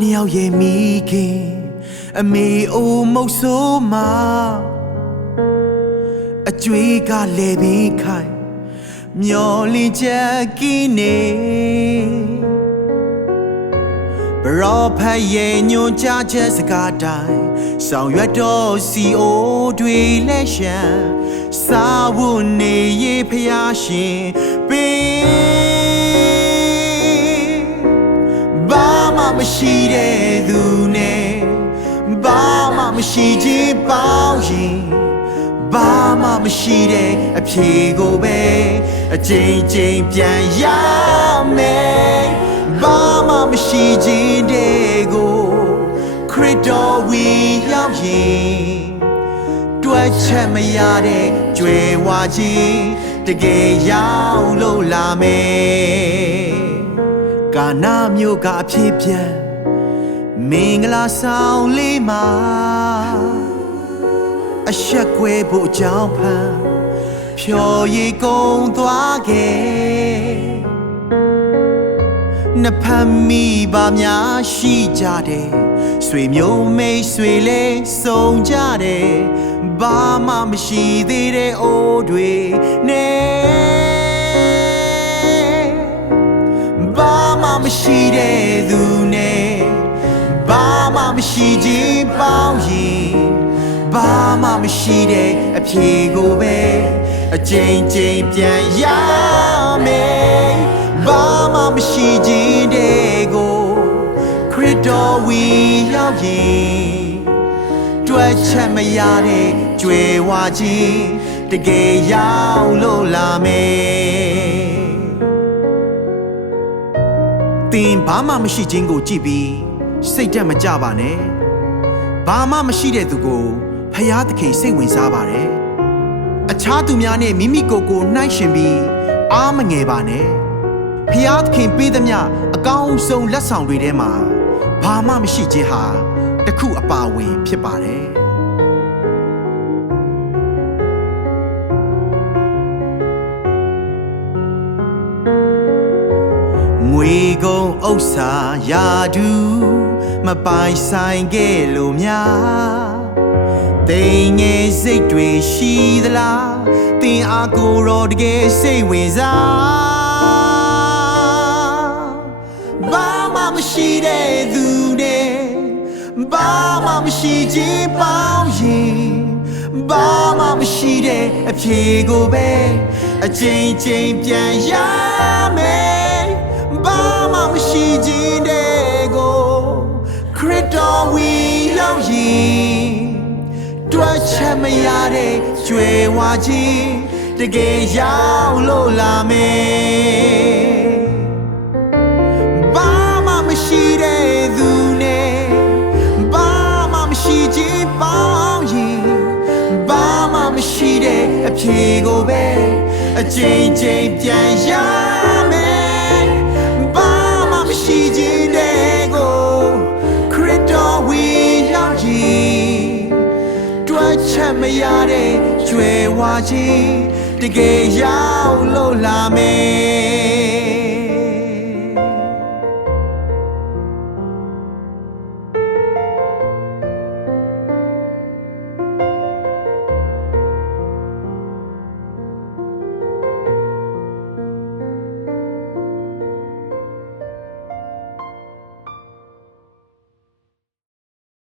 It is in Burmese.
နှစ်ယောက်ရဲ့မိခင်အမေအိုမုတ်ဆိုးမအကျွေးကလည်းပင်ခိုင်မျောလင်းချက်ကင်းနေဘရောဖတ်ရဲ့ညွန်ကြားချက်စကားတိုင်းဆောင်ရွက်တော်စီအိုတွေလက်ရှမ်းစာဝတ်နေရေးဖျားရှင်ပင် ရှိတဲ့သူနဲ့ဘာမှမရှိခြင်းပေါင်းရင်ဘာမှမရှိတဲ့အဖြေကိုပဲအချိန်ချင်းပြန်ရမယ်ဘာမှမရှိခြင်းတဲ့ကိုခရစ်တော်ဝီရောက်ရင်တွက်ချက်မရတဲ့ကြွယ်ဝခြင်းတကယ်ရောက်လို့လာမယ် ကာနာမျိုးကအဖြစ်ပြန်မင်္ဂလာဆောင်လေးမှာအဆက်ကွဲဖို့အကြောင်းဖန်ဖြော်ရည်ကုန်သွားခဲ့နှစ်ဖက်မိပါများရှိကြတယ်ဆွေမျိုးမိတ်ဆွေလေးစုံကြတယ်ဘာမှမရှိသေးတဲ့အိုးတွေနဲ့ မှမရှိတဲ့သူနဲ့ဘာမှမရှိခြင်းပေါင်းရင်ဘာမှမရှိတဲ့အဖြေကိုပဲအချိန်ချင်းပြန်ရမယ်ဘာမှမရှိခြင်းတဲ့ကိုခရစ်တော်ဝီရောက်ရင်တွက်ချက်မရတဲ့ကြွယ်ဝခြင်းတကယ်ရောက်လို့လာမယ် င်ဘာမှမရှိခြင်းကိုကြည့်ပြီးစိတ်တက်မကြပါနဲ့ဘာမှမရှိတဲ့သူကိုဖျားသခင်စိတ်ဝင်စားပါတယ်အခြားသူများနဲ့မိမိကိုယ်ကိုနှိုင်းရှင်ပြီးအားမငယ်ပါနဲ့ဖျားသခင်ပေးသမျှအကောင်းဆုံးလက်ဆောင်တွေထဲမှာဘာမှမရှိခြင်းဟာတစ်ခုအပါဝင်ဖြစ်ပါတယ် ငွေကုန်ဥစ္စာယာဒူမပိုင်ဆိုင်ခဲ့လို့များတိမ်ငယ်စိတ်တွေရှိသလားတင်အားကိုယ်တော်တကယ်စိတ်ဝင်စားဘာမှမရှိတဲ့သူနဲ့ဘာမှမရှိခြင်းပေါင်းရင်ဘာမှမရှိတဲ့အဖြေကိုပဲအချိန်ချင်းပြန်ရမယ်ဘာ မှမရှိခြင်းတဲ့ကိုခရစ်တော်ဝီလောက်ရင်တွက်ချက်မရတဲ့ကြွယ်ဝခြင်းတကယ်ရောက်လို့လာမယ်ဘာမှမရှိတဲ့သူနဲ့ဘာမှမရှိခြင်းပေါင်းရင်ဘာမှမရှိတဲ့အဖြေကိုပဲအချိန်ချင်းပြန်ရ မရတဲ့ကြွယ်ဝခြင်းတကယ်ရောက်လို့လာမယ်